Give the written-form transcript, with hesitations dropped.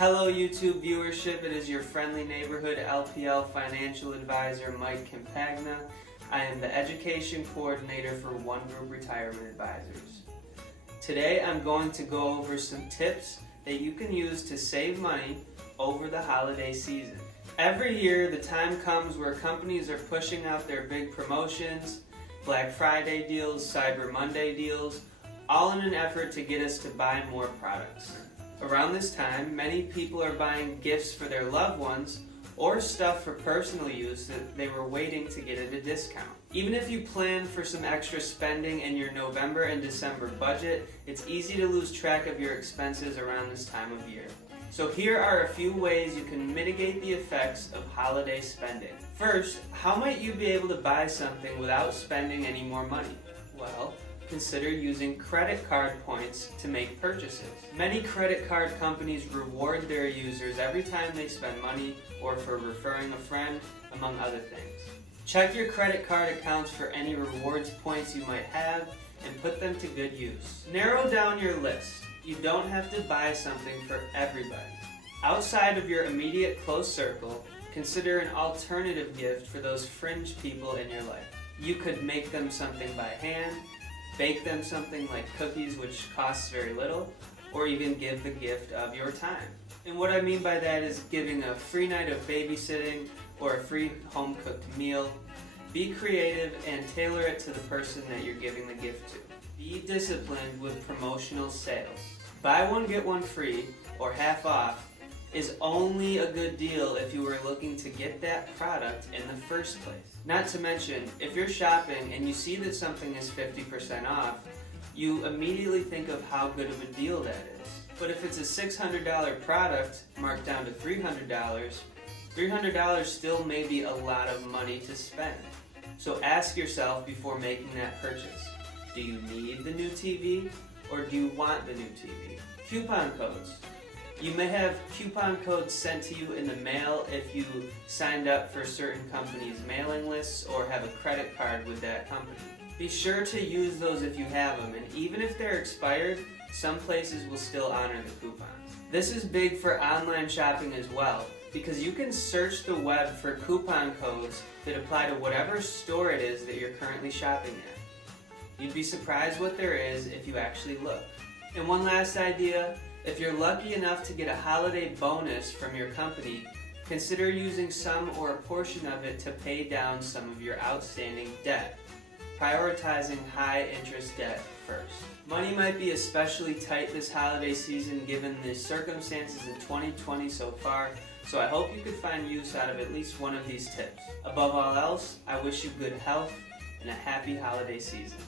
Hello YouTube viewership, it is your friendly neighborhood LPL financial advisor Mike Campagna. I am the education coordinator for One Group Retirement Advisors. Today I'm going to go over some tips that you can use to save money over the holiday season. Every year the time comes where companies are pushing out their big promotions, Black Friday deals, Cyber Monday deals, all in an effort to get us to buy more products. Around this time, many people are buying gifts for their loved ones or stuff for personal use that they were waiting to get at a discount. Even if you plan for some extra spending in your November and December budget, it's easy to lose track of your expenses around this time of year. So here are a few ways you can mitigate the effects of holiday spending. First, how might you be able to buy something without spending any more money? Well, consider using credit card points to make purchases. Many credit card companies reward their users every time they spend money or for referring a friend, among other things. Check your credit card accounts for any rewards points you might have and put them to good use. Narrow down your list. You don't have to buy something for everybody. Outside of your immediate close circle, consider an alternative gift for those fringe people in your life. You could make them something by hand, bake them something like cookies, which costs very little, or even give the gift of your time. And what I mean by that is giving a free night of babysitting or a free home-cooked meal. Be creative and tailor it to the person that you're giving the gift to. Be disciplined with promotional sales. Buy one, get one free, or half off, is only a good deal if you were looking to get that product in the first place. Not to mention, if you're shopping and you see that something is 50% off, you immediately think of how good of a deal that is. But if it's a $600 product marked down to $300, $300 still may be a lot of money to spend. So ask yourself before making that purchase, do you need the new TV or do you want the new TV? Coupon codes. You may have coupon codes sent to you in the mail if you signed up for certain companies' mailing lists or have a credit card with that company. Be sure to use those if you have them, and even if they're expired, some places will still honor the coupons. This is big for online shopping as well, because you can search the web for coupon codes that apply to whatever store it is that you're currently shopping at. You'd be surprised what there is if you actually look. And one last idea, if you're lucky enough to get a holiday bonus from your company, consider using some or a portion of it to pay down some of your outstanding debt, prioritizing high interest debt first. Money might be especially tight this holiday season given the circumstances in 2020 so far, so I hope you could find use out of at least one of these tips. Above all else, I wish you good health and a happy holiday season.